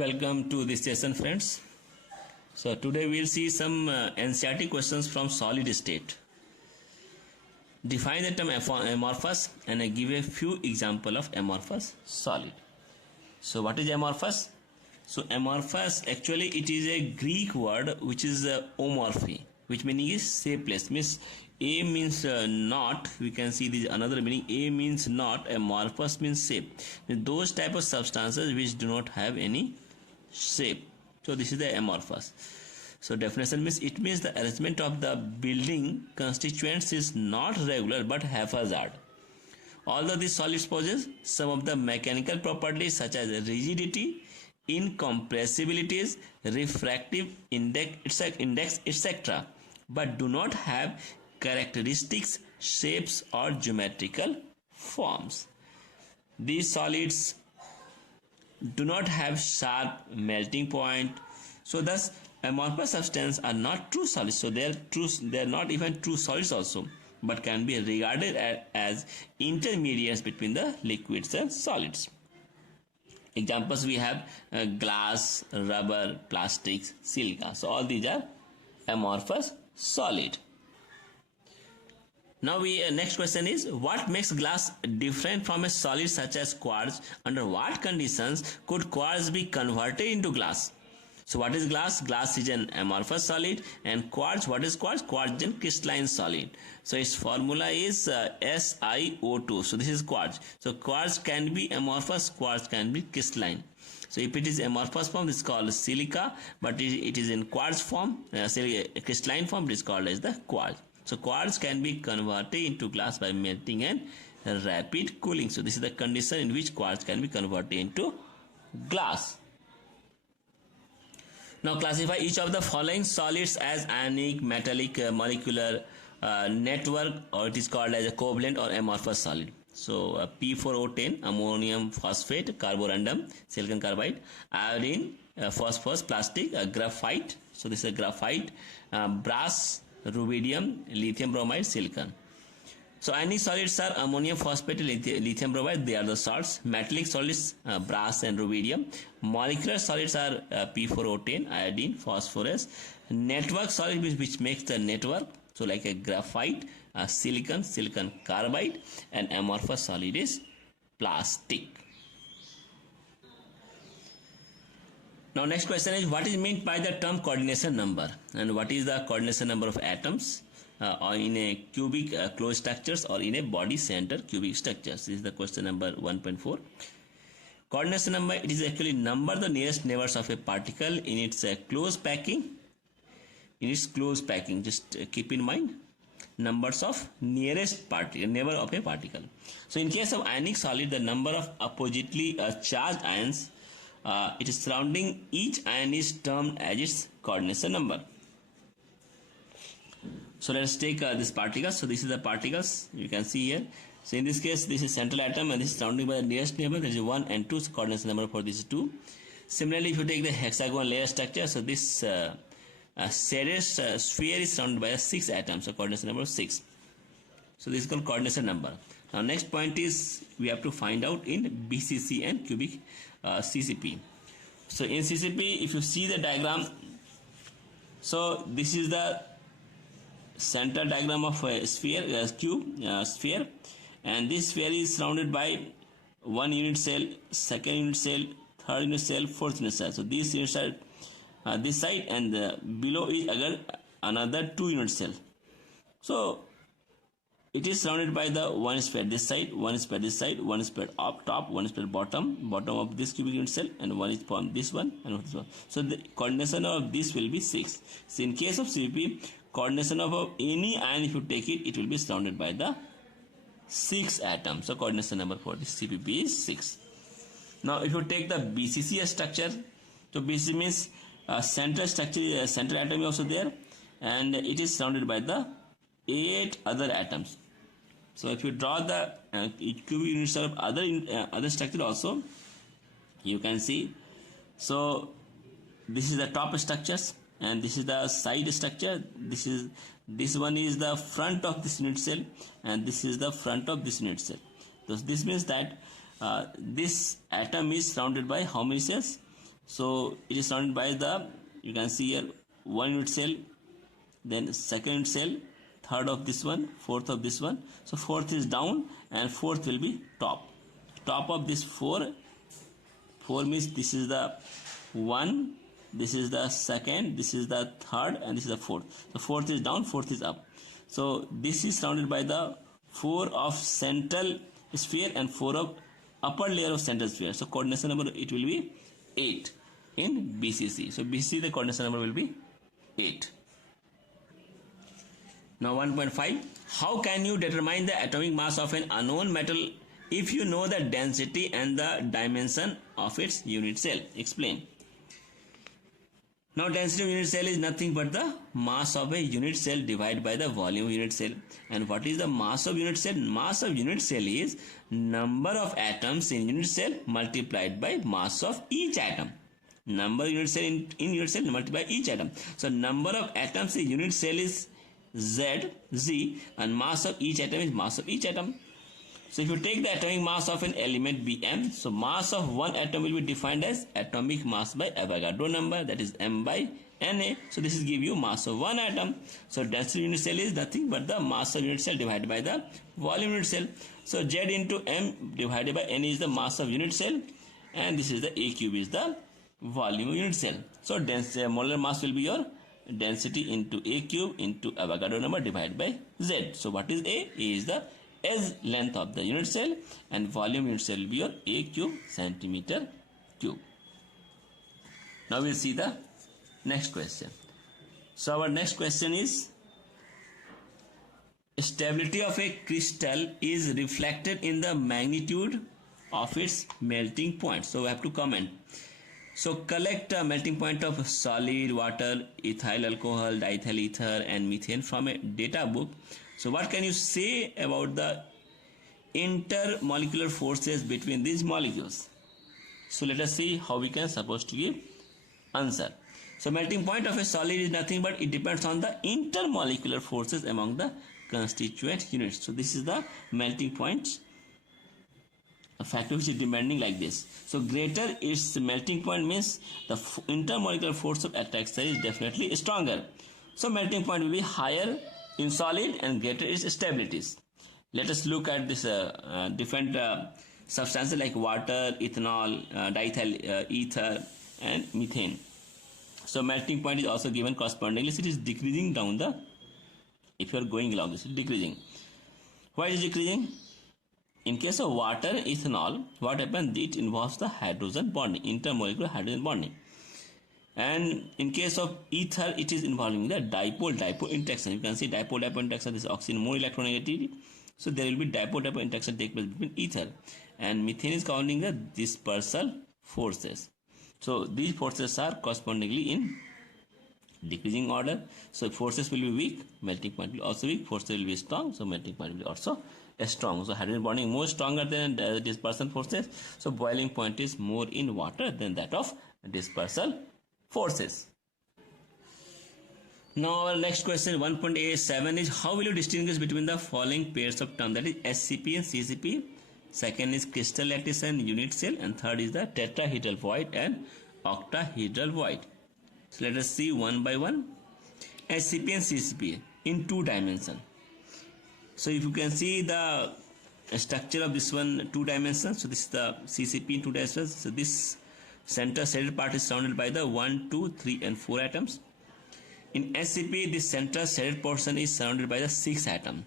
Welcome to this session, friends. So today we'll see some NCERT questions from solid state. Define the term amorphous and I give a few example of amorphous solid. So what is amorphous? So amorphous, actually it is a Greek word which is omorphy, which meaning is shapeless. Means A means not. We can see this another meaning. A means not. Amorphous means shape. Those type of substances which do not have any shape. So this is the amorphous. So definition means it means the arrangement of the building constituents is not regular but haphazard. Although these solids possess some of the mechanical properties such as rigidity, incompressibilities, refractive index, etc., but do not have characteristics, shapes, or geometrical forms. These solids do not have sharp melting point, so thus amorphous substances are not true solids. So they are not even true solids also, but can be regarded as intermediates between the liquids and solids. Examples we have glass, rubber, plastics, silica. So all these are amorphous solid. Now next question is, what makes glass different from a solid such as quartz? Under what conditions could quartz be converted into glass? So what is glass? Glass is an amorphous solid, and quartz, what is quartz? Quartz is a crystalline solid. So its formula is SiO2. So this is quartz. So quartz can be amorphous, quartz can be crystalline. So if it is amorphous form, this is called silica, but it is in quartz form, crystalline form, it is called as the quartz. So quartz can be converted into glass by melting and rapid cooling. So this is the condition in which quartz can be converted into glass. Now classify each of the following solids as ionic, metallic, molecular network, or it is called as a covalent or amorphous solid. So P4O10, ammonium phosphate, carborundum, silicon carbide, iodine, phosphorus, plastic, graphite. So this is graphite, brass, rubidium, lithium bromide, silicon. So ionic solids are ammonium phosphate, lithium bromide, they are the salts. Metallic solids, brass and rubidium. Molecular solids are P4O10, iodine, phosphorus. Network solid which makes the network, so like a graphite, silicon carbide, and amorphous solid is plastic. Now next question is, what is meant by the term coordination number, and what is the coordination number of atoms or in a cubic closed structures or in a body center cubic structures? This is the question number 1.4. Coordination number, it is actually number the nearest neighbors of a particle in its closed packing. Just keep in mind numbers of nearest particle, neighbor of a particle. So in case of ionic solid, the number of oppositely charged ions it is surrounding each ion is termed as its coordination number. So let us take this particle. So this is the particles you can see here. So in this case, this is central atom and this is surrounded by the nearest neighbor. There is 1 and 2 coordination number for these two. Similarly, if you take the hexagon layer structure, so this shaded sphere is surrounded by 6 atoms. So coordination number 6. So this is called coordination number. Now next point is we have to find out in BCC and cubic CCP. So in CCP, if you see the diagram, so this is the central diagram of a sphere, sphere, and this sphere is surrounded by 1 unit cell, 2nd unit cell, 3rd unit cell, 4th unit cell. So these units are this side, and below is again another 2 unit cell. So it is surrounded by the 1 sphere this side, 1 sphere this side, 1 sphere up top, 1 sphere bottom of this cubic unit cell, and 1 is from this one and this one. So the coordination of this will be 6. So in case of CP, coordination of any ion, if you take it, it will be surrounded by the 6 atoms. So coordination number for this CPP is 6. Now if you take the BCC structure, so BCC means central structure, central atom is also there, and it is surrounded by the 8 other atoms. So if you draw the cubic unit of other structure also, you can see. So this is the top structures, and this is the side structure. This one is the front of this unit cell, and this is the front of this unit cell. So this means that this atom is surrounded by how many cells? So it is surrounded by the, you can see here, one unit cell, then second unit cell, third of this one, fourth of this one. So fourth is down and fourth will be top. Top of this four means this is the one, this is the second, this is the third, and this is the fourth. So fourth is down, fourth is up. So this is surrounded by the four of central sphere and four of upper layer of central sphere. So coordination number, it will be 8 in BCC. So BCC, the coordination number will be 8. Now 1.5, how can you determine the atomic mass of an unknown metal if you know the density and the dimension of its unit cell? Explain. Now density of unit cell is nothing but the mass of a unit cell divided by the volume of unit cell. And what is the mass of unit cell? Mass of unit cell is number of atoms in unit cell multiplied by mass of each atom. Number of unit cell in unit cell multiplied by each atom. So number of atoms in unit cell is Z, and mass of each atom is mass of each atom. So if you take the atomic mass of an element Bm, so mass of one atom will be defined as atomic mass by Avogadro number, that is m by Na. So this is give you mass of one atom. So density unit cell is nothing but the mass of unit cell divided by the volume unit cell. So Z into m divided by N is the mass of unit cell, and this is the A cube is the volume of unit cell. So molar mass will be your density into A cube into Avogadro number divided by Z. So what is A? A is the S length of the unit cell, and volume unit cell will be your A cube centimeter cube. Now we'll see the next question. So our next question is, stability of a crystal is reflected in the magnitude of its melting point. So we have to comment. So collect a melting point of solid, water, ethyl alcohol, diethyl ether, and methane from a data book. So what can you say about the intermolecular forces between these molecules? So let us see how we can supposed to give answer. So melting point of a solid is nothing but it depends on the intermolecular forces among the constituent units. So this is the melting point, a factor which is depending like this. So greater its melting point means the intermolecular force of attraction is definitely stronger. So melting point will be higher in solid and greater its stabilities. Let us look at this different substances like water, ethanol, diethyl ether, and methane. So melting point is also given correspondingly. So it is decreasing down the, if you are going along this, it is decreasing. Why is it decreasing? In case of water, ethanol, what happens? It involves the hydrogen bonding, intermolecular hydrogen bonding. And in case of ether, it is involving the dipole-dipole interaction. You can see dipole-dipole interaction, this oxygen more electronegativity. So there will be dipole-dipole interaction take place between ether. And methane is counting the dispersal forces. So these forces are correspondingly in decreasing order. So forces will be weak, melting point will be also weak, forces will be strong, so melting point will be also strong. So hydrogen bonding more stronger than dispersal forces. So boiling point is more in water than that of dispersal forces. Now our next question 1.A7 is, how will you distinguish between the following pairs of terms, that is SCP and CCP? Second is crystal lattice and unit cell, and third is the tetrahedral void and octahedral void. So let us see one by one. SCP and CCP in 2 dimensions. So if you can see the structure of this one 2 dimensions, so this is the CCP in 2 dimensions. So this center shaded part is surrounded by the 1, 2, 3 and 4 atoms. In SCP, this center shaded portion is surrounded by the 6 atoms.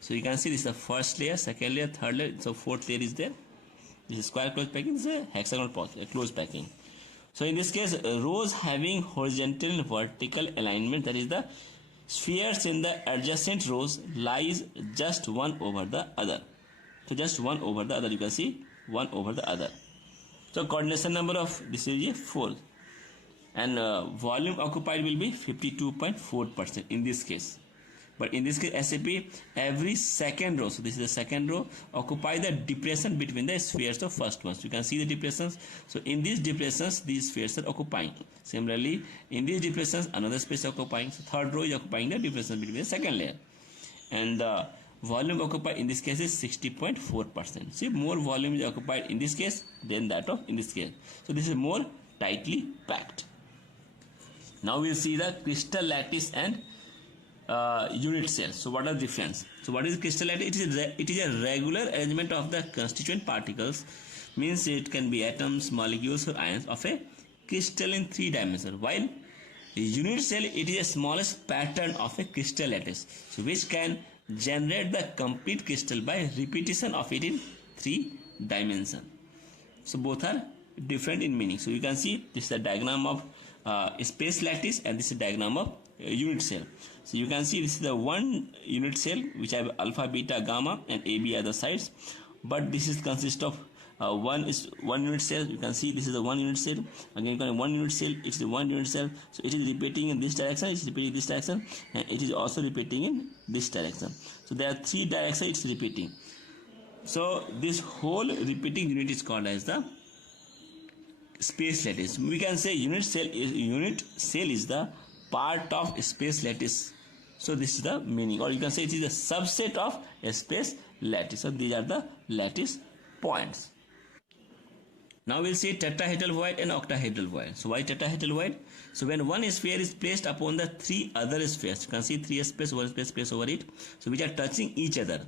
So you can see this is the first layer, second layer, third layer, so fourth layer is there. This is square closed packing, this is a hexagonal closed packing. So in this case, rows having horizontal and vertical alignment, that is the spheres in the adjacent rows lies just one over the other. So just one over the other, you can see one over the other. So coordination number of this is a 4, and volume occupied will be 52.4% in this case. But in this case SCP, every second row, so this is the second row, occupy the depression between the spheres of first ones. You can see the depressions. So in these depressions, these spheres are occupying. Similarly, in these depressions, another space occupying. So third row is occupying the depression between the second layer. And the volume occupied in this case is 60.4%. See, more volume is occupied in this case than that of in this case. So this is more tightly packed. Now we'll see the crystal lattice and unit cell. So what are the difference? So what is crystal lattice? It is a regular arrangement of the constituent particles, means it can be atoms, molecules or ions of a crystal in 3 dimensions, while unit cell, it is a smallest pattern of a crystal lattice, so which can generate the complete crystal by repetition of it in 3 dimensions. So both are different in meaning. So you can see this is a diagram of space lattice and this is a diagram of unit cell. So you can see this is the one unit cell which have alpha, beta, gamma and AB are the sides, but this is consist of one unit cell. You can see this is the one unit cell. Again you can one unit cell, it's the one unit cell, so it is repeating in this direction, it's repeating this direction, and it is also repeating in this direction. So there are 3 directions it's repeating. So this whole repeating unit is called as the space lattice. We can say unit cell is the part of space lattice. So this is the meaning, or you can say it is a subset of a space lattice. So these are the lattice points. Now we'll see tetrahedral void and octahedral void. So why tetrahedral void? So when one sphere is placed upon the 3 other spheres, you can see 3 space, 1 space over it, so which are touching each other,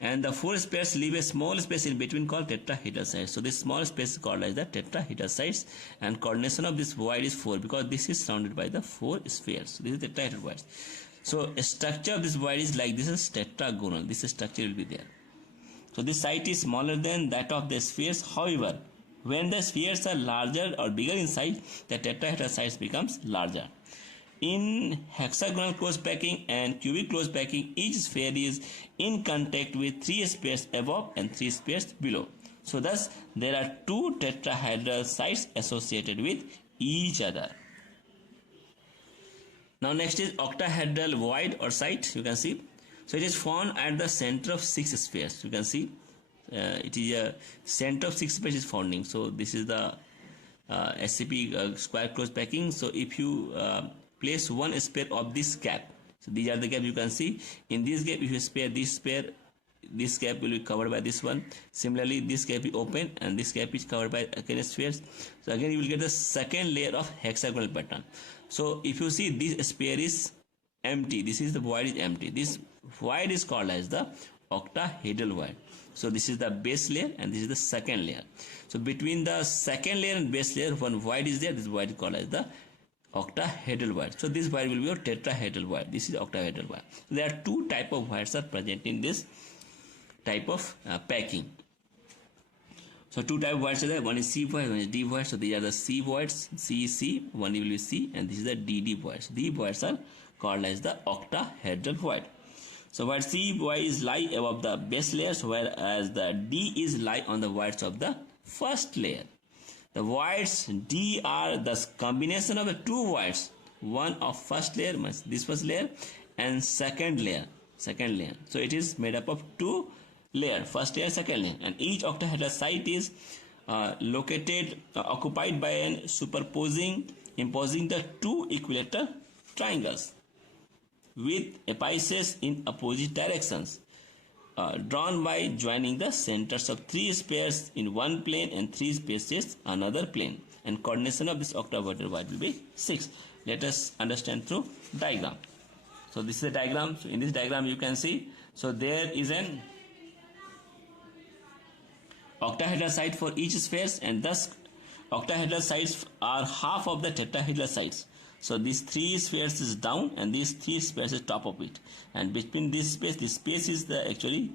and the 4 spheres leave a small space in between called tetrahedral sides. So this small space is called as the tetrahedral sides, and coordination of this void is 4 because this is surrounded by the 4 spheres. So this is tetrahedral void. So a structure of this void is like this, is tetragonal. This structure will be there. So this site is smaller than that of the spheres. However, when the spheres are larger or bigger in size, the tetrahedral size becomes larger. In hexagonal closed packing and cubic closed packing, each sphere is in contact with 3 spheres above and 3 spheres below. So thus there are 2 tetrahedral sites associated with each other. Now next is octahedral void or site. You can see, so it is found at the center of 6 spheres. You can see it is a center of 6 spheres is founding. So this is the SCP square closed packing. So if you place one sphere of this gap, so these are the gap you can see. In this gap, if you spare this sphere, this gap will be covered by this one. Similarly, this gap is open and this gap is covered by again spheres. So again you will get the second layer of hexagonal pattern. So if you see this sphere is empty, this is the void is empty. This void is called as the octahedral void. So this is the base layer and this is the second layer. So between the second layer and base layer, one void is there. This void is called as the octahedral void. So this void will be a tetrahedral void. This is octahedral void. There are 2 type of voids are present in this type of packing. So 2 type of voids are there. One is C void, one is D void. So these are the C voids. C is C, one will be C, and this is the DD voids. D voids are called as the octahedral void. So where C voids lie above the base layers, whereas the D is lie on the voids of the first layer. The voids D are the combination of the 2 voids, one of first layer, this first layer, and second layer. So it is made up of 2 layers, first layer, second layer, and each octahedral site is occupied by an imposing the 2 equilateral triangles with apices in opposite directions, drawn by joining the centers of 3 spheres in one plane and 3 spaces another plane, and coordination of this octahedral void will be 6. Let us understand through diagram. So this is a diagram. So in this diagram you can see, so there is an octahedral site for each spheres, and thus octahedral sites are half of the tetrahedral sites. So these 3 spheres is down and these 3 spheres is top of it, and between this space is the actually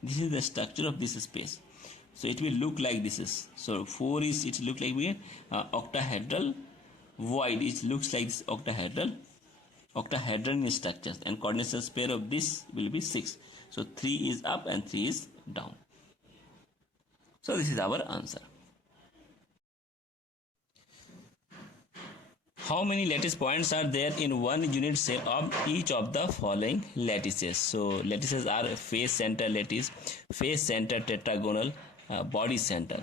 this is the structure of this space. So it will look like this is, so 4 is it look like we octahedral void, it looks like this octahedral structures, and coordination pair of this will be 6. So 3 is up and 3 is down. So this is our answer. How many lattice points are there in one unit cell of each of the following lattices? So lattices are face center lattice, face center tetragonal, body center.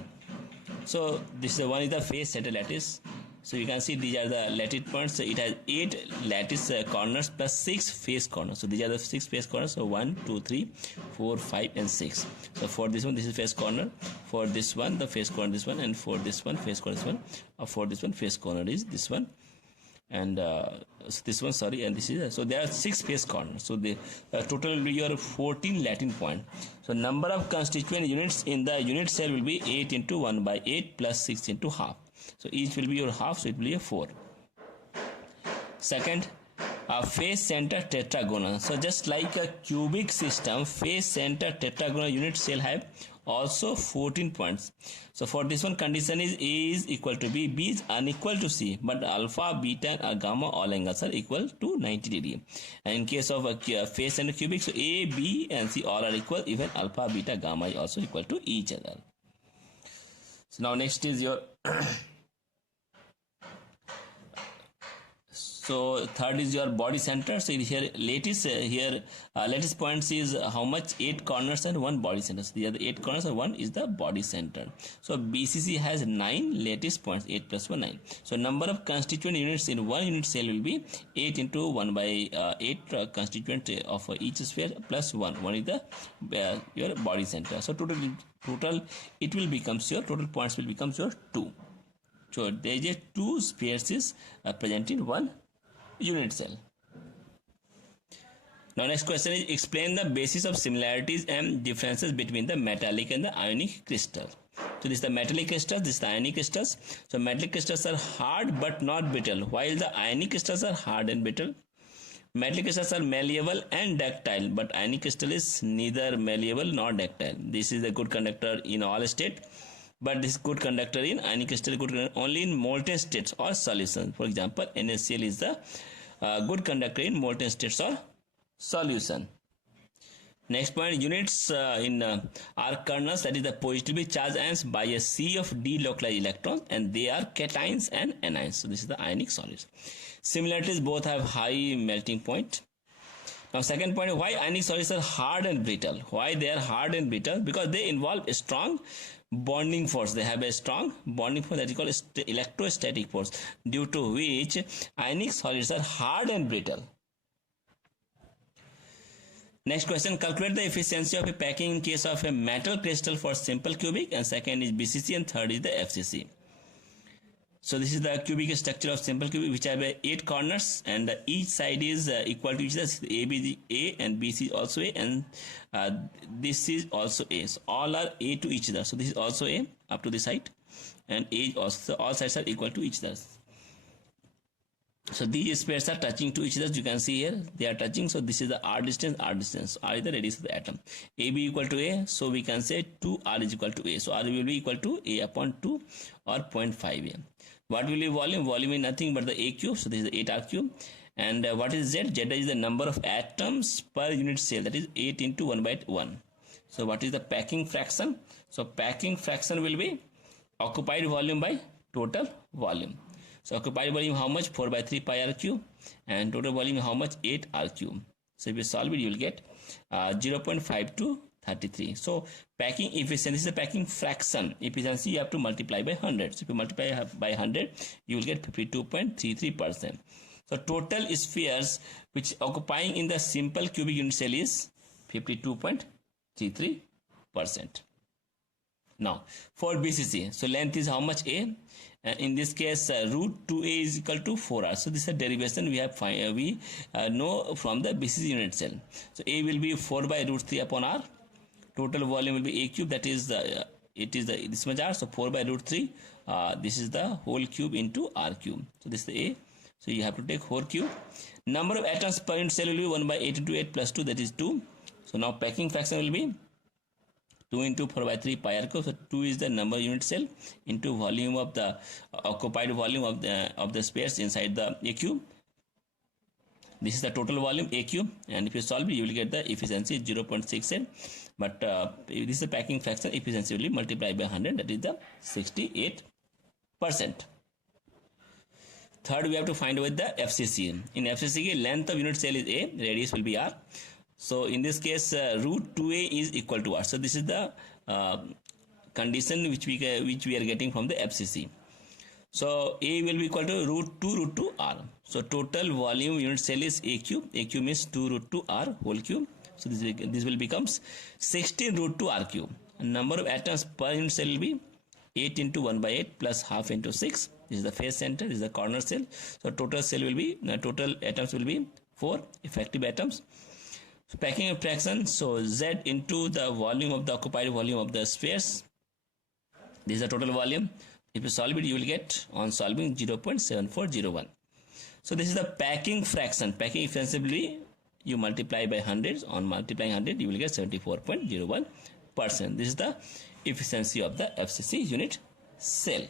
So this is one is the face center lattice. So you can see these are the lattice points. So it has 8 lattice corners plus 6 face corners. So these are the 6 face corners. So 1, 2, 3, 4, 5 and 6. So for this one, this is face corner. For this one, the face corner this one, and for this one, face corner this one. For this one, face corner is this one, and this one, sorry, and this is, so there are 6 face corners. So the total will be your 14 lattice point. So number of constituent units in the unit cell will be 8 into 1 by 8 plus 6 into half. So each will be your half, so it will be a 4. Second, a face center tetragonal. So just like a cubic system, face center tetragonal unit cell have also 14 points. So for this one, condition is A is equal to B, B is unequal to C, but alpha, beta and gamma all angles are equal to 90 degree. And in case of a face center cubic, so A, B and C all are equal, even alpha, beta, gamma is also equal to each other. So now next is your so third is your body center. So here lattice points is how much? 8 corners and 1 body center. So the other 8 corners and 1 is the body center. So BCC has 9 lattice points, 8 plus 1 9. So number of constituent units in one unit cell will be 8 into 1 by 8 constituent of each sphere plus 1. 1 is the your body center. So total it will becomes your total points will becomes your 2. So there is a 2 spheres is present in one unit cell. Now next question is explain the basis of similarities and differences between the metallic and the ionic crystal. So this is the metallic crystals, this is the ionic crystals. So metallic crystals are hard but not brittle, while the ionic crystals are hard and brittle. Metallic crystals are malleable and ductile, but ionic crystal is neither malleable nor ductile. This is a good conductor in all state, but this good conductor in ionic crystal good conductor only in molten states or solutions. For example, NaCl is the good conductor in molten states or solution. Next point, units in are kernels, that is the positively charged ions by a sea of delocalized electrons, and they are cations and anions. So this is the ionic solids. Similarities, both have high melting point. Now second point, why ionic solids are hard and brittle? Why they are hard and brittle? Because they involve a strong bonding force. They have a strong bonding force that is called electrostatic force, due to which ionic solids are hard and brittle. Next question, calculate the efficiency of a packing in case of a metal crystal for simple cubic, and second is BCC and third is the FCC. So this is the cubic structure of simple cubic, which have 8 corners, and each side is equal to each other. A and BC is also A, and this is also A. So all are A to each other. So this is also A up to this height, and A is also, all sides are equal to each other. So these spheres are touching to each other. You can see here they are touching. So this is the R distance, R distance. R is the radius of the atom. AB equal to A. So we can say 2R is equal to A. So R will be equal to A upon 2 or 0.5 A. What will be volume? Volume is nothing but the A cube. So this is the 8R cube. And what is Z? Z is the number of atoms per unit cell. That is 8 into 1 by 1. So what is the packing fraction? So packing fraction will be occupied volume by total volume. So occupied volume how much? 4 by 3 pi R cube, and total volume how much? 8 R cube. So if you solve it, you will get 0.5233. So packing efficiency is the packing fraction. Efficiency you have to multiply by 100. So if you multiply by 100, you will get 52.33%. So total spheres which occupying in the simple cubic unit cell is 52.33%. Now for BCC, so length is how much? A. In this case, root 2A is equal to 4R. So this is a derivation we have know from the BCC unit cell. So A will be 4 by root 3 upon R. Total volume will be A cube, that is this much R. So 4 by root 3. This is the whole cube into R cube. So this is the A. So you have to take whole cube. Number of atoms per unit cell will be 1 by 8 into 8 plus 2, that is 2. So now packing fraction will be 2 into 4 by 3 pi R cube. So 2 is the number unit cell into volume of the occupied volume of the space inside the A cube. This is the total volume A cube, and if you solve it, you will get the efficiency 0.68. But this is the packing fraction. Efficiency will be multiplied by 100. That is the 68%. Third, we have to find out the FCC. In FCC, length of unit cell is A, radius will be R. So in this case, root 2A is equal to R. So this is the condition which we are getting from the FCC. So A will be equal to root 2 R. So total volume unit cell is A cube. A cube means 2 root 2 R whole cube. So this will becomes 16 root 2 R cube. And number of atoms per unit cell will be 8 into 1 by 8 plus half into 6. This is the face center. This is the corner cell. So total cell will be total atoms will be 4 effective atoms. So packing fraction. So Z into the volume of the occupied volume of the spheres. This is the total volume. If you solve it, you will get on solving 0.7401. So this is the packing fraction. Packing efficiency will be you multiply by hundreds. On multiplying 100, you will get 74.01%. This is the efficiency of the FCC unit cell.